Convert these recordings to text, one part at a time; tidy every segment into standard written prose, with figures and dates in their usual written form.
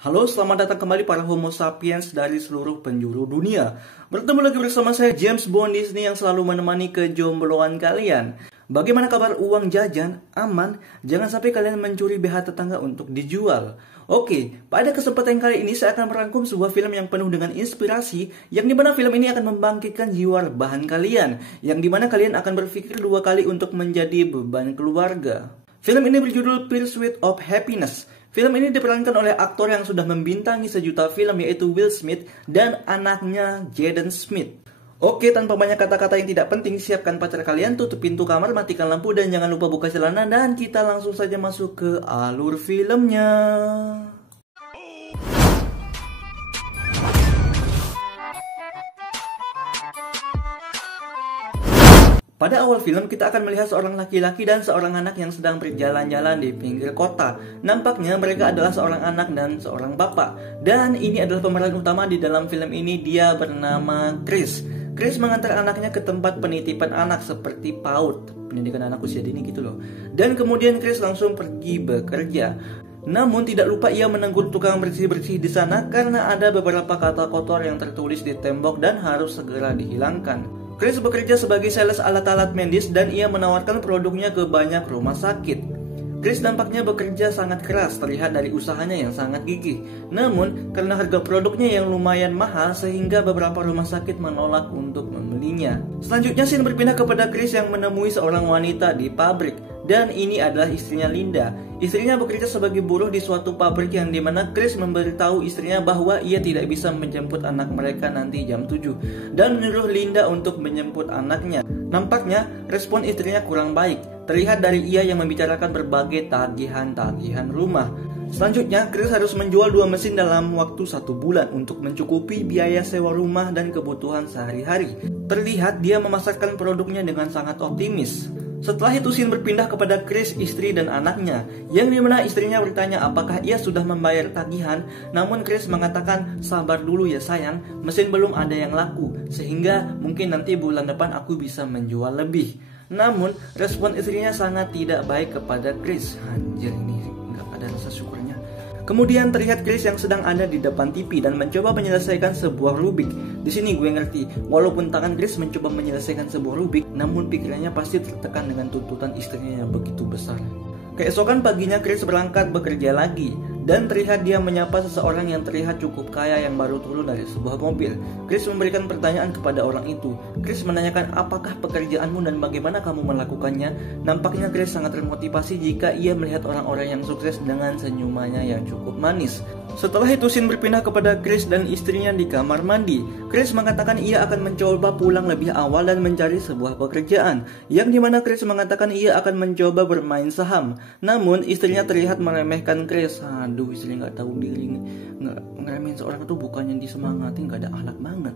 Halo, selamat datang kembali para Homo sapiens dari seluruh penjuru dunia. Bertemu lagi bersama saya James Bond Disney yang selalu menemani kejombloan kalian. Bagaimana kabar uang jajan? Aman? Jangan sampai kalian mencuri BH tetangga untuk dijual. Oke, pada kesempatan kali ini saya akan merangkum sebuah film yang penuh dengan inspirasi, yang dimana film ini akan membangkitkan jiwa rebahan kalian, yang dimana kalian akan berpikir dua kali untuk menjadi beban keluarga. Film ini berjudul Pursuit of Happiness. Film ini diperankan oleh aktor yang sudah membintangi sejuta film, yaitu Will Smith dan anaknya Jaden Smith. Oke, tanpa banyak kata-kata yang tidak penting, siapkan pacar kalian, tutup pintu kamar, matikan lampu, dan jangan lupa buka celana, dan kita langsung saja masuk ke alur filmnya. Pada awal film, kita akan melihat seorang laki-laki dan seorang anak yang sedang berjalan-jalan di pinggir kota. Nampaknya mereka adalah seorang anak dan seorang bapak. Dan ini adalah pemeran utama di dalam film ini, dia bernama Chris. Chris mengantar anaknya ke tempat penitipan anak seperti PAUD, pendidikan anak usia dini gitu loh. Dan kemudian Chris langsung pergi bekerja. Namun tidak lupa ia menegur tukang bersih-bersih di sana karena ada beberapa kata kotor yang tertulis di tembok dan harus segera dihilangkan. Chris bekerja sebagai sales alat-alat medis dan ia menawarkan produknya ke banyak rumah sakit. Chris nampaknya bekerja sangat keras, terlihat dari usahanya yang sangat gigih. Namun, karena harga produknya yang lumayan mahal sehingga beberapa rumah sakit menolak untuk membelinya. Selanjutnya scene berpindah kepada Chris yang menemui seorang wanita di pabrik. Dan ini adalah istrinya Linda. Istrinya bekerja sebagai buruh di suatu pabrik yang dimana Chris memberitahu istrinya bahwa ia tidak bisa menjemput anak mereka nanti jam 7 dan menyuruh Linda untuk menjemput anaknya. Nampaknya respon istrinya kurang baik, terlihat dari ia yang membicarakan berbagai tagihan-tagihan rumah. Selanjutnya, Chris harus menjual 2 mesin dalam waktu 1 bulan untuk mencukupi biaya sewa rumah dan kebutuhan sehari-hari. Terlihat dia memasarkan produknya dengan sangat optimis. Setelah itu scene berpindah kepada Chris, istri dan anaknya, yang dimana istrinya bertanya apakah ia sudah membayar tagihan. Namun Chris mengatakan, sabar dulu ya sayang, mesin belum ada yang laku, sehingga mungkin nanti bulan depan aku bisa menjual lebih. Namun respon istrinya sangat tidak baik kepada Chris. Anjir, ini gak ada rasa syukurnya. Kemudian terlihat Chris yang sedang ada di depan TV dan mencoba menyelesaikan sebuah Rubik. Di sini gue ngerti, walaupun tangan Chris mencoba menyelesaikan sebuah Rubik, namun pikirannya pasti tertekan dengan tuntutan istrinya yang begitu besar. Keesokan paginya Chris berangkat bekerja lagi, dan terlihat dia menyapa seseorang yang terlihat cukup kaya yang baru turun dari sebuah mobil. Chris memberikan pertanyaan kepada orang itu. Chris menanyakan apakah pekerjaanmu dan bagaimana kamu melakukannya. Nampaknya Chris sangat termotivasi jika ia melihat orang-orang yang sukses dengan senyumannya yang cukup manis. Setelah itu scene berpindah kepada Chris dan istrinya di kamar mandi. Chris mengatakan ia akan mencoba pulang lebih awal dan mencari sebuah pekerjaan, yang dimana Chris mengatakan ia akan mencoba bermain saham. Namun istrinya terlihat meremehkan Chris. Aduh, istri gak tahu diri. Ngeremehin seorang itu bukannya disemangati, gak ada akhlak banget.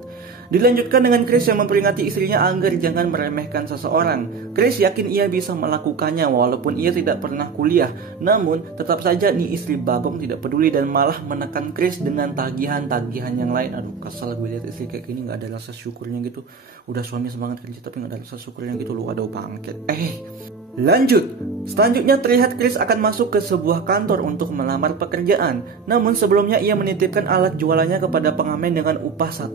Dilanjutkan dengan Chris yang memperingati istrinya agar jangan meremehkan seseorang. Chris yakin ia bisa melakukannya walaupun ia tidak pernah kuliah. Namun tetap saja nih istri babong tidak peduli dan malah menekan Chris dengan tagihan-tagihan yang lain. Aduh, kesel gue lihat istri kayak gini, gak ada rasa syukurnya gitu. Udah suami semangat kerja tapi gak ada rasa syukurnya gitu loh. Aduh bangket. Lanjut. Selanjutnya terlihat Chris akan masuk ke sebuah kantor untuk melamar pekerjaan. Namun sebelumnya ia menitipkan alat jualannya kepada pengamen dengan upah $1.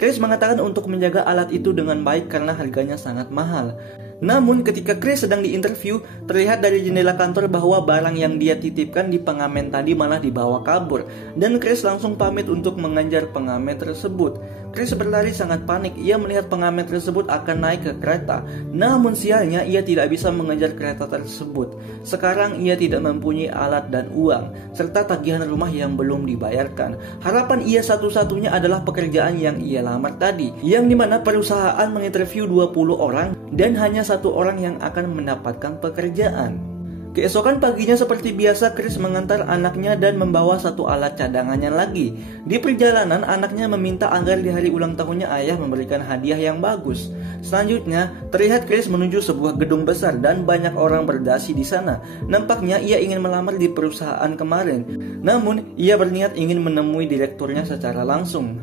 Chris mengatakan untuk menjaga alat itu dengan baik karena harganya sangat mahal. Namun ketika Chris sedang diinterview, terlihat dari jendela kantor bahwa barang yang dia titipkan di pengamen tadi malah dibawa kabur. Dan Chris langsung pamit untuk mengejar pengamen tersebut. Chris berlari sangat panik, ia melihat pengamen tersebut akan naik ke kereta. Namun sialnya ia tidak bisa mengejar kereta tersebut. Sekarang ia tidak mempunyai alat dan uang, serta tagihan rumah yang belum dibayarkan. Harapan ia satu-satunya adalah pekerjaan yang ia lamar tadi, yang dimana perusahaan menginterview 20 orang dan hanya 1 orang yang akan mendapatkan pekerjaan. Keesokan paginya seperti biasa Chris mengantar anaknya dan membawa 1 alat cadangannya lagi. Di perjalanan anaknya meminta agar di hari ulang tahunnya ayah memberikan hadiah yang bagus. Selanjutnya terlihat Chris menuju sebuah gedung besar dan banyak orang berdasi di sana. Nampaknya ia ingin melamar di perusahaan kemarin. Namun ia berniat ingin menemui direkturnya secara langsung.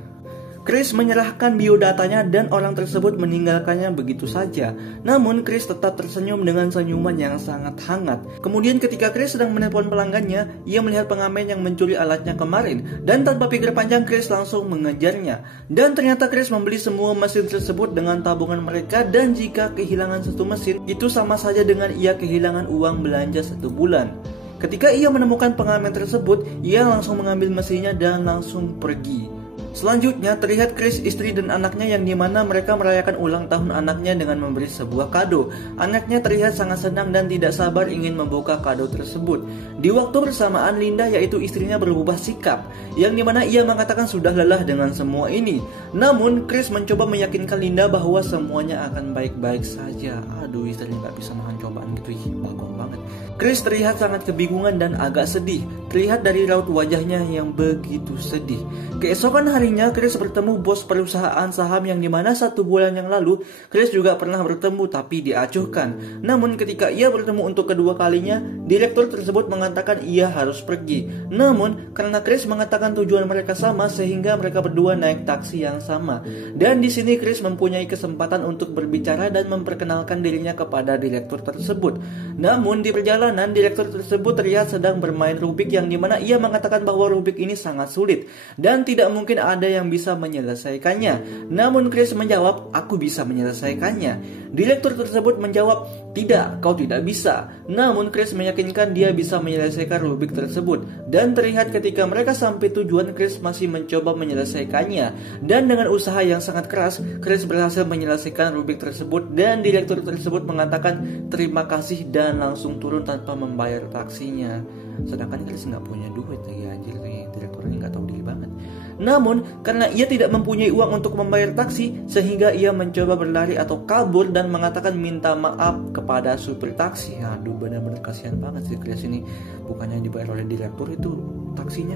Chris menyerahkan biodatanya dan orang tersebut meninggalkannya begitu saja. Namun Chris tetap tersenyum dengan senyuman yang sangat hangat. Kemudian ketika Chris sedang menelpon pelanggannya, ia melihat pengamen yang mencuri alatnya kemarin. Dan tanpa pikir panjang Chris langsung mengejarnya. Dan ternyata Chris membeli semua mesin tersebut dengan tabungan mereka. Dan jika kehilangan satu mesin, itu sama saja dengan ia kehilangan uang belanja 1 bulan. Ketika ia menemukan pengamen tersebut, ia langsung mengambil mesinnya dan langsung pergi. Selanjutnya terlihat Chris, istri dan anaknya yang dimana mereka merayakan ulang tahun anaknya dengan memberi sebuah kado. Anaknya terlihat sangat senang dan tidak sabar ingin membuka kado tersebut. Di waktu bersamaan Linda yaitu istrinya berubah sikap, yang dimana ia mengatakan sudah lelah dengan semua ini. Namun Chris mencoba meyakinkan Linda bahwa semuanya akan baik-baik saja. Aduh, istrinya gak bisa nahan cobaan gitu, bagong banget. Chris terlihat sangat kebingungan dan agak sedih. Terlihat dari raut wajahnya yang begitu sedih. Keesokan harinya Chris bertemu bos perusahaan saham yang dimana 1 bulan yang lalu Chris juga pernah bertemu tapi diacuhkan. Namun ketika ia bertemu untuk kedua kalinya, direktur tersebut mengatakan ia harus pergi. Namun karena Chris mengatakan tujuan mereka sama sehingga mereka berdua naik taksi yang sama. Dan di sini Chris mempunyai kesempatan untuk berbicara dan memperkenalkan dirinya kepada direktur tersebut. Namun di perjalanan direktur tersebut terlihat sedang bermain Rubik yang dimana ia mengatakan bahwa Rubik ini sangat sulit dan tidak mungkin ada yang bisa menyelesaikannya. Namun Chris menjawab, aku bisa menyelesaikannya. Direktur tersebut menjawab, tidak, kau tidak bisa. Namun Chris meyakinkan dia bisa menyelesaikan Rubik tersebut. Dan terlihat ketika mereka sampai tujuan, Chris masih mencoba menyelesaikannya. Dan dengan usaha yang sangat keras, Chris berhasil menyelesaikan Rubik tersebut. Dan direktur tersebut mengatakan terima kasih dan langsung turun tanpa membayar taksinya. Sedangkan Chris nggak punya duit lagi, anjir, direktur ini nggak tahu diri banget. Namun karena ia tidak mempunyai uang untuk membayar taksi, sehingga ia mencoba berlari atau kabur dan mengatakan minta maaf kepada supir taksi. Aduh, benar-benar kasihan banget sih Chris ini. Bukannya dibayar oleh direktur itu taksinya.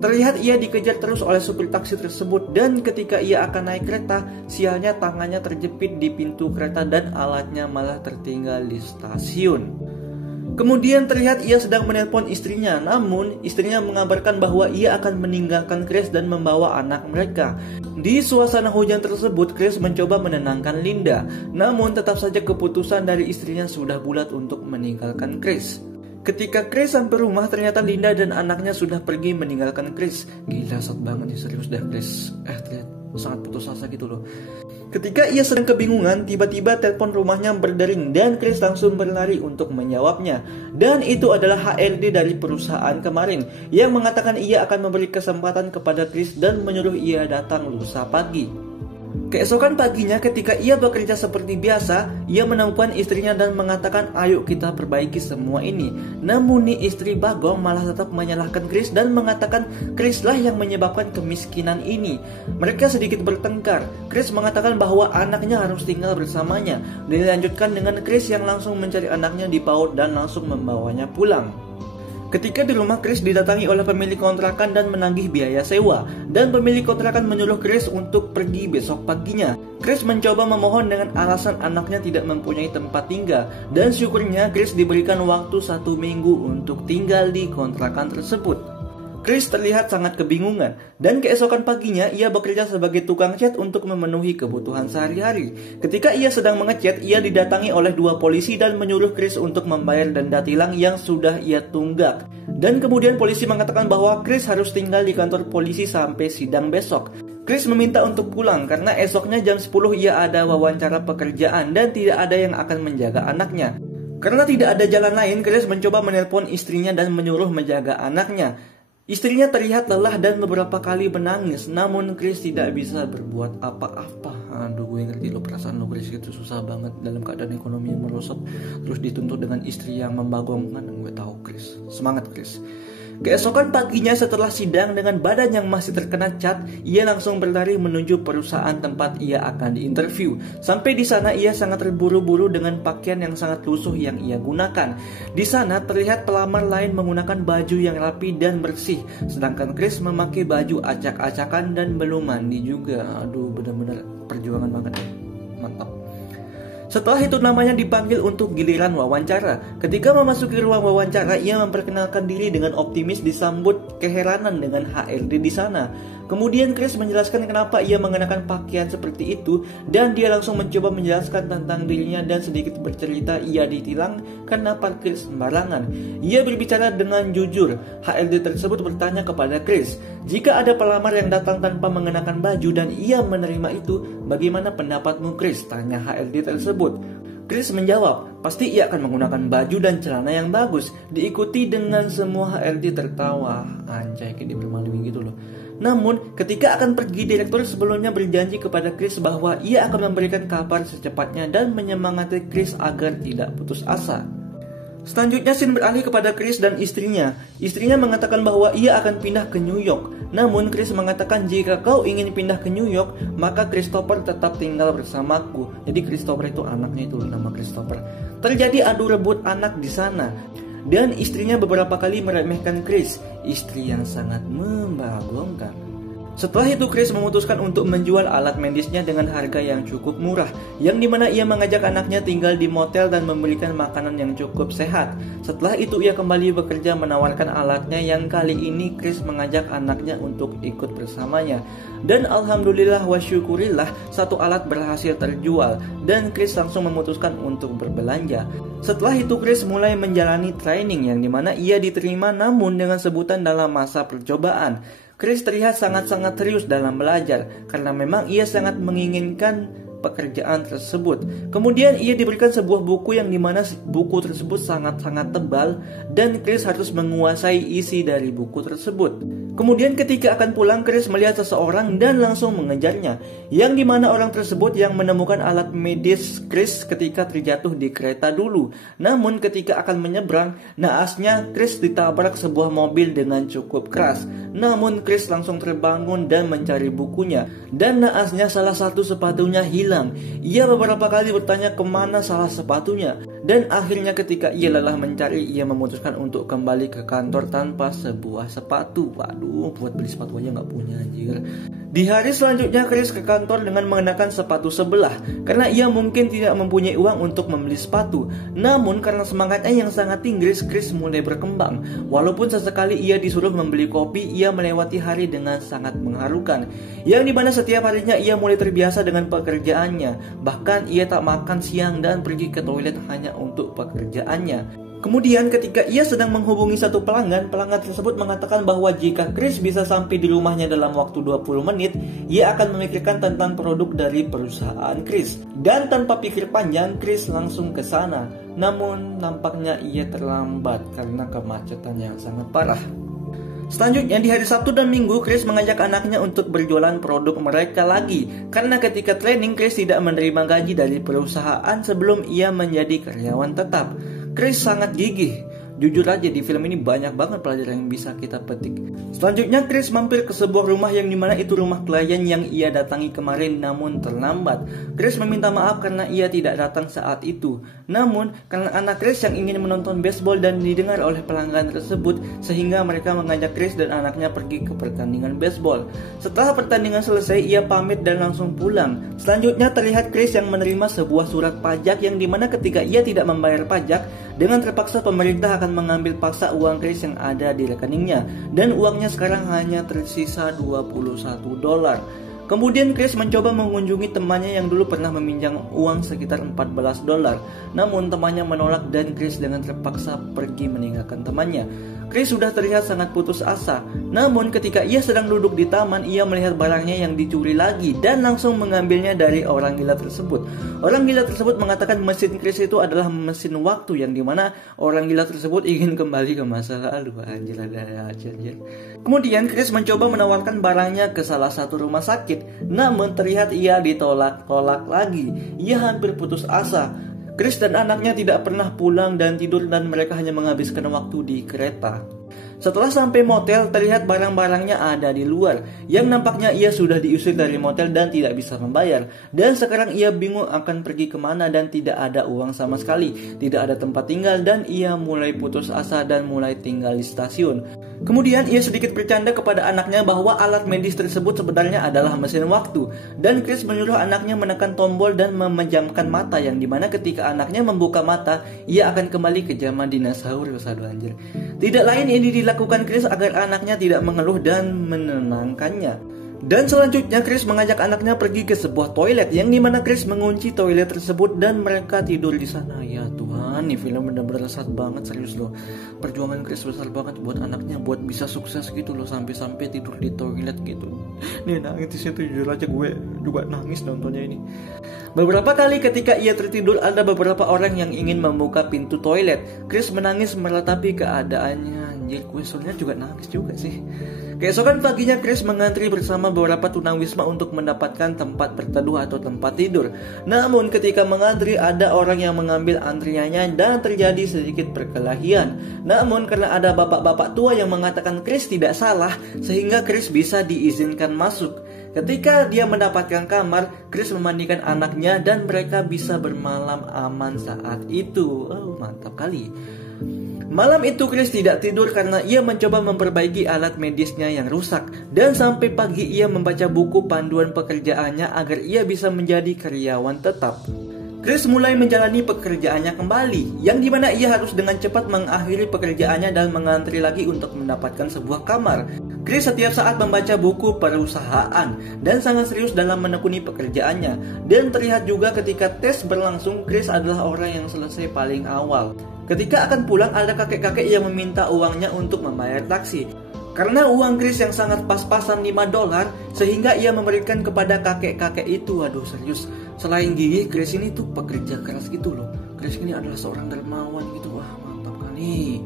Terlihat ia dikejar terus oleh supir taksi tersebut. Dan ketika ia akan naik kereta, sialnya tangannya terjepit di pintu kereta dan alatnya malah tertinggal di stasiun. Kemudian terlihat ia sedang menelpon istrinya, namun istrinya mengabarkan bahwa ia akan meninggalkan Chris dan membawa anak mereka. Di suasana hujan tersebut, Chris mencoba menenangkan Linda, namun tetap saja keputusan dari istrinya sudah bulat untuk meninggalkan Chris. Ketika Chris sampai rumah, ternyata Linda dan anaknya sudah pergi meninggalkan Chris. Gila, sad banget nih, serius dah Chris. Terlihat sangat putus asa gitu loh. Ketika ia sedang kebingungan, tiba-tiba telepon rumahnya berdering dan Chris langsung berlari untuk menjawabnya. Dan itu adalah HRD dari perusahaan kemarin yang mengatakan ia akan memberi kesempatan kepada Chris dan menyuruh ia datang lusa pagi. Keesokan paginya ketika ia bekerja seperti biasa, ia menemukan istrinya dan mengatakan ayo kita perbaiki semua ini. Namun nih istri bagong malah tetap menyalahkan Chris dan mengatakan Chris lah yang menyebabkan kemiskinan ini. Mereka sedikit bertengkar. Chris mengatakan bahwa anaknya harus tinggal bersamanya. Dilanjutkan dengan Chris yang langsung mencari anaknya di PAUD dan langsung membawanya pulang. Ketika di rumah, Chris didatangi oleh pemilik kontrakan dan menagih biaya sewa. Dan pemilik kontrakan menyuruh Chris untuk pergi besok paginya. Chris mencoba memohon dengan alasan anaknya tidak mempunyai tempat tinggal. Dan syukurnya Chris diberikan waktu 1 minggu untuk tinggal di kontrakan tersebut. Chris terlihat sangat kebingungan dan keesokan paginya ia bekerja sebagai tukang cat untuk memenuhi kebutuhan sehari-hari. Ketika ia sedang mengecat, ia didatangi oleh 2 polisi dan menyuruh Chris untuk membayar denda tilang yang sudah ia tunggak. Dan kemudian polisi mengatakan bahwa Chris harus tinggal di kantor polisi sampai sidang besok. Chris meminta untuk pulang karena esoknya jam 10 ia ada wawancara pekerjaan dan tidak ada yang akan menjaga anaknya. Karena tidak ada jalan lain, Chris mencoba menelpon istrinya dan menyuruh menjaga anaknya. Istrinya terlihat lelah dan beberapa kali menangis, namun Chris tidak bisa berbuat apa-apa. Aduh, gue ngerti lo, perasaan lo Chris itu susah banget dalam keadaan ekonomi yang merosot, terus dituntut dengan istri yang membagongkan. Gue tahu Chris, semangat Chris. Keesokan paginya setelah sidang dengan badan yang masih terkena cat, ia langsung berlari menuju perusahaan tempat ia akan diinterview. Sampai di sana ia sangat terburu-buru dengan pakaian yang sangat lusuh yang ia gunakan. Di sana terlihat pelamar lain menggunakan baju yang rapi dan bersih, sedangkan Chris memakai baju acak-acakan dan belum mandi juga. Aduh, benar-benar perjuangan banget ya. Mantap. Setelah itu namanya dipanggil untuk giliran wawancara. Ketika memasuki ruang wawancara, ia memperkenalkan diri dengan optimis disambut keheranan dengan HRD di sana. Kemudian Chris menjelaskan kenapa ia mengenakan pakaian seperti itu, dan dia langsung mencoba menjelaskan tentang dirinya dan sedikit bercerita ia ditilang karena parkir sembarangan. Ia berbicara dengan jujur. HLD tersebut bertanya kepada Chris, jika ada pelamar yang datang tanpa mengenakan baju dan ia menerima itu, bagaimana pendapatmu Chris? Tanya HLD tersebut. Chris menjawab, pasti ia akan menggunakan baju dan celana yang bagus. Diikuti dengan semua HLD tertawa. Anjay, kayak dipermalui gitu loh. Namun, ketika akan pergi, direktur sebelumnya berjanji kepada Chris bahwa ia akan memberikan kabar secepatnya dan menyemangati Chris agar tidak putus asa. Selanjutnya scene beralih kepada Chris dan istrinya. Istrinya mengatakan bahwa ia akan pindah ke New York. Namun Chris mengatakan jika kau ingin pindah ke New York, maka Christopher tetap tinggal bersamaku. Jadi Christopher itu anaknya, itu nama Christopher. Terjadi adu rebut anak di sana. Dan istrinya beberapa kali meremehkan Chris, istri yang sangat membagongkan. Setelah itu Chris memutuskan untuk menjual alat medisnya dengan harga yang cukup murah, yang dimana ia mengajak anaknya tinggal di motel dan memberikan makanan yang cukup sehat. Setelah itu ia kembali bekerja menawarkan alatnya, yang kali ini Chris mengajak anaknya untuk ikut bersamanya. Dan alhamdulillah wa syukurillah, satu alat berhasil terjual dan Chris langsung memutuskan untuk berbelanja. Setelah itu Chris mulai menjalani training yang dimana ia diterima namun dengan sebutan dalam masa percobaan. Chris terlihat sangat-sangat serius dalam belajar karena memang ia sangat menginginkan pekerjaan tersebut. Kemudian ia diberikan sebuah buku yang dimana buku tersebut sangat-sangat tebal dan Chris harus menguasai isi dari buku tersebut. Kemudian ketika akan pulang, Chris melihat seseorang dan langsung mengejarnya, yang dimana orang tersebut yang menemukan alat medis Chris ketika terjatuh di kereta dulu. Namun ketika akan menyeberang, naasnya Chris ditabrak sebuah mobil dengan cukup keras. Namun Chris langsung terbangun dan mencari bukunya, dan naasnya salah satu sepatunya hilang. Ia beberapa kali bertanya kemana salah sepatunya, dan akhirnya ketika ia lelah mencari, ia memutuskan untuk kembali ke kantor tanpa sebuah sepatu. Waduh, buat beli sepatu aja nggak punya anjir. Di hari selanjutnya Chris ke kantor dengan mengenakan sepatu sebelah karena ia mungkin tidak mempunyai uang untuk membeli sepatu. Namun karena semangatnya yang sangat tinggi, Chris mulai berkembang. Walaupun sesekali ia disuruh membeli kopi, ia melewati hari dengan sangat mengharukan, yang dimana setiap harinya ia mulai terbiasa dengan pekerjaannya. Bahkan ia tak makan siang dan pergi ke toilet hanya untuk pekerjaannya. Kemudian ketika ia sedang menghubungi satu pelanggan tersebut mengatakan bahwa jika Chris bisa sampai di rumahnya dalam waktu 20 menit, ia akan memikirkan tentang produk dari perusahaan Chris. Dan tanpa pikir panjang, Chris langsung ke sana. Namun nampaknya ia terlambat karena kemacetan yang sangat parah. Selanjutnya di hari Sabtu dan Minggu, Chris mengajak anaknya untuk berjualan produk mereka lagi. Karena ketika training, Chris tidak menerima gaji dari perusahaan sebelum ia menjadi karyawan tetap. Chris sangat gigih. Jujur aja di film ini banyak banget pelajaran yang bisa kita petik. Selanjutnya Chris mampir ke sebuah rumah yang dimana itu rumah klien yang ia datangi kemarin namun terlambat. Chris meminta maaf karena ia tidak datang saat itu. Namun karena anak Chris yang ingin menonton baseball dan didengar oleh pelanggan tersebut, sehingga mereka mengajak Chris dan anaknya pergi ke pertandingan baseball. Setelah pertandingan selesai, ia pamit dan langsung pulang. Selanjutnya terlihat Chris yang menerima sebuah surat pajak yang dimana ketika ia tidak membayar pajak, dengan terpaksa pemerintah akan mengambil paksa uang Chris yang ada di rekeningnya, dan uangnya sekarang hanya tersisa $21. Kemudian Chris mencoba mengunjungi temannya yang dulu pernah meminjam uang sekitar $14. Namun temannya menolak dan Chris dengan terpaksa pergi meninggalkan temannya. Chris sudah terlihat sangat putus asa. Namun ketika ia sedang duduk di taman, ia melihat barangnya yang dicuri lagi dan langsung mengambilnya dari orang gila tersebut. Orang gila tersebut mengatakan mesin Chris itu adalah mesin waktu, yang dimana orang gila tersebut ingin kembali ke masa lalu. Anjir. Kemudian Chris mencoba menawarkan barangnya ke salah satu rumah sakit, namun terlihat ia ditolak lagi. Ia hampir putus asa. Chris dan anaknya tidak pernah pulang dan tidur dan mereka hanya menghabiskan waktu di kereta. Setelah sampai motel, terlihat barang-barangnya ada di luar, yang nampaknya ia sudah diusir dari motel dan tidak bisa membayar. Dan sekarang ia bingung akan pergi kemana dan tidak ada uang sama sekali, tidak ada tempat tinggal, dan ia mulai putus asa dan mulai tinggal di stasiun. Kemudian ia sedikit bercanda kepada anaknya bahwa alat medis tersebut sebenarnya adalah mesin waktu. Dan Chris menyuruh anaknya menekan tombol dan memejamkan mata, yang dimana ketika anaknya membuka mata, ia akan kembali ke zaman dinosaurus. Aduh anjir. Tidak lain ini dilakukan Chris agar anaknya tidak mengeluh dan menenangkannya. Dan selanjutnya Chris mengajak anaknya pergi ke sebuah toilet yang dimana Chris mengunci toilet tersebut dan mereka tidur di sana. Ya Tuhan, nih film bener-bener sad banget, serius loh. Perjuangan Chris besar banget buat anaknya, buat bisa sukses gitu loh, sampai-sampai tidur di toilet gitu. Nih nangis di situ, jujur aja gue juga nangis nontonnya ini. Beberapa kali ketika ia tertidur ada beberapa orang yang ingin membuka pintu toilet. Chris menangis meratapi keadaannya. Anjir, gue soalnya juga nangis juga sih. Keesokan paginya Chris mengantri bersama beberapa tunawisma untuk mendapatkan tempat berteduh atau tempat tidur. Namun ketika mengantri ada orang yang mengambil antriannya dan terjadi sedikit perkelahian. Namun karena ada bapak-bapak tua yang mengatakan Chris tidak salah, sehingga Chris bisa diizinkan masuk. Ketika dia mendapatkan kamar, Chris memandikan anaknya dan mereka bisa bermalam aman saat itu. Oh, mantap kali. Malam itu Chris tidak tidur karena ia mencoba memperbaiki alat medisnya yang rusak. Dan sampai pagi ia membaca buku panduan pekerjaannya agar ia bisa menjadi karyawan tetap. Chris mulai menjalani pekerjaannya kembali, yang dimana ia harus dengan cepat mengakhiri pekerjaannya dan mengantri lagi untuk mendapatkan sebuah kamar. Chris setiap saat membaca buku perusahaan dan sangat serius dalam menekuni pekerjaannya. Dan terlihat juga ketika tes berlangsung, Chris adalah orang yang selesai paling awal. Ketika akan pulang, ada kakek-kakek yang meminta uangnya untuk membayar taksi. Karena uang Chris yang sangat pas-pasan $5, sehingga ia memberikan kepada kakek-kakek itu. Aduh serius, selain gigih, Chris ini tuh pekerja keras gitu loh. Chris ini adalah seorang dermawan gitu. Wah, mantap kali.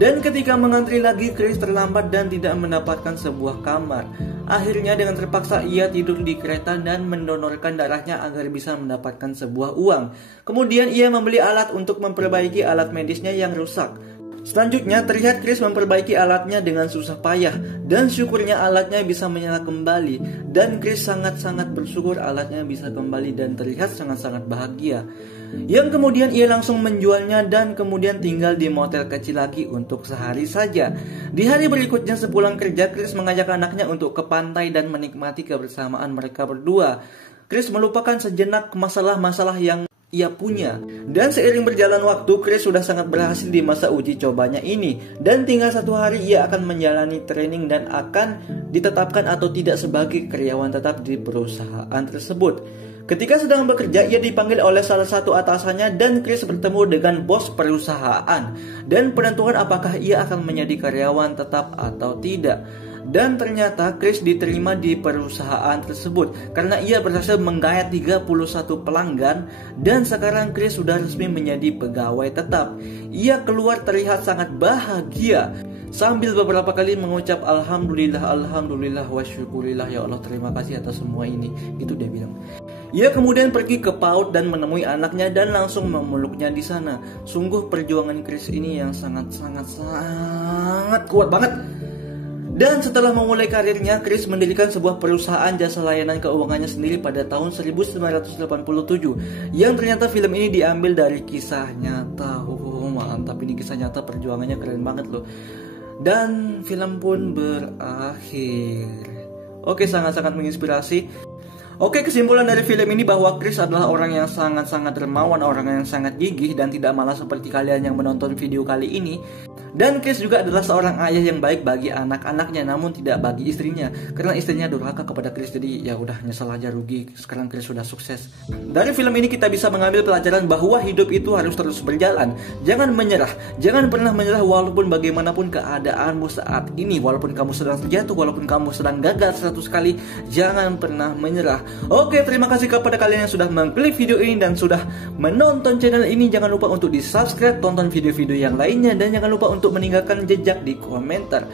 Dan ketika mengantri lagi, Chris terlambat dan tidak mendapatkan sebuah kamar. Akhirnya dengan terpaksa ia tidur di kereta dan mendonorkan darahnya agar bisa mendapatkan sebuah uang. Kemudian ia membeli alat untuk memperbaiki alat medisnya yang rusak. Selanjutnya terlihat Chris memperbaiki alatnya dengan susah payah dan syukurnya alatnya bisa menyala kembali. Dan Chris sangat-sangat bersyukur alatnya bisa kembali dan terlihat sangat-sangat bahagia. Yang kemudian ia langsung menjualnya dan kemudian tinggal di motel kecil lagi untuk sehari saja. Di hari berikutnya sepulang kerja, Chris mengajak anaknya untuk ke pantai dan menikmati kebersamaan mereka berdua. Chris melupakan sejenak masalah-masalah yang ia punya. Dan seiring berjalan waktu, Chris sudah sangat berhasil di masa uji cobanya ini. Dan tinggal 1 hari ia akan menjalani training dan akan ditetapkan atau tidak sebagai karyawan tetap di perusahaan tersebut. Ketika sedang bekerja, ia dipanggil oleh salah satu atasannya dan Chris bertemu dengan bos perusahaan. Dan penentuan apakah ia akan menjadi karyawan tetap atau tidak. Dan ternyata Chris diterima di perusahaan tersebut karena ia berhasil menggait 31 pelanggan dan sekarang Chris sudah resmi menjadi pegawai tetap. Ia keluar terlihat sangat bahagia sambil beberapa kali mengucap alhamdulillah, alhamdulillah wa syukurillah, ya Allah terima kasih atas semua ini. Itu dia bilang. Ia kemudian pergi ke PAUD dan menemui anaknya dan langsung memeluknya di sana. Sungguh perjuangan Chris ini yang sangat kuat banget. Dan setelah memulai karirnya, Chris mendirikan sebuah perusahaan jasa layanan keuangannya sendiri pada tahun 1987. Yang ternyata film ini diambil dari kisah nyata. Oh, mantap, ini kisah nyata, perjuangannya keren banget loh. Dan film pun berakhir. Oke, sangat-sangat menginspirasi. Oke, kesimpulan dari film ini bahwa Chris adalah orang yang sangat-sangat dermawan, orang yang sangat gigih dan tidak malas seperti kalian yang menonton video kali ini. Dan Chris juga adalah seorang ayah yang baik bagi anak-anaknya, namun tidak bagi istrinya, karena istrinya durhaka kepada Chris. Jadi ya udah, nyesel aja, rugi. Sekarang Chris sudah sukses. Dari film ini kita bisa mengambil pelajaran bahwa hidup itu harus terus berjalan. Jangan menyerah, jangan pernah menyerah walaupun bagaimanapun keadaanmu saat ini. Walaupun kamu sedang terjatuh, walaupun kamu sedang gagal 100 kali, jangan pernah menyerah. Oke, terima kasih kepada kalian yang sudah mengklik video ini dan sudah menonton channel ini. Jangan lupa untuk di subscribe, tonton video-video yang lainnya, dan jangan lupa untuk meninggalkan jejak di komentar.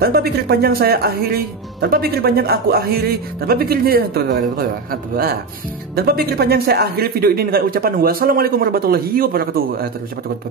Tanpa pikir panjang saya akhiri, tanpa pikir panjang aku akhiri, tanpa pikir panjang saya akhiri video ini dengan ucapan wassalamualaikum warahmatullahi wabarakatuh. Terus cepat.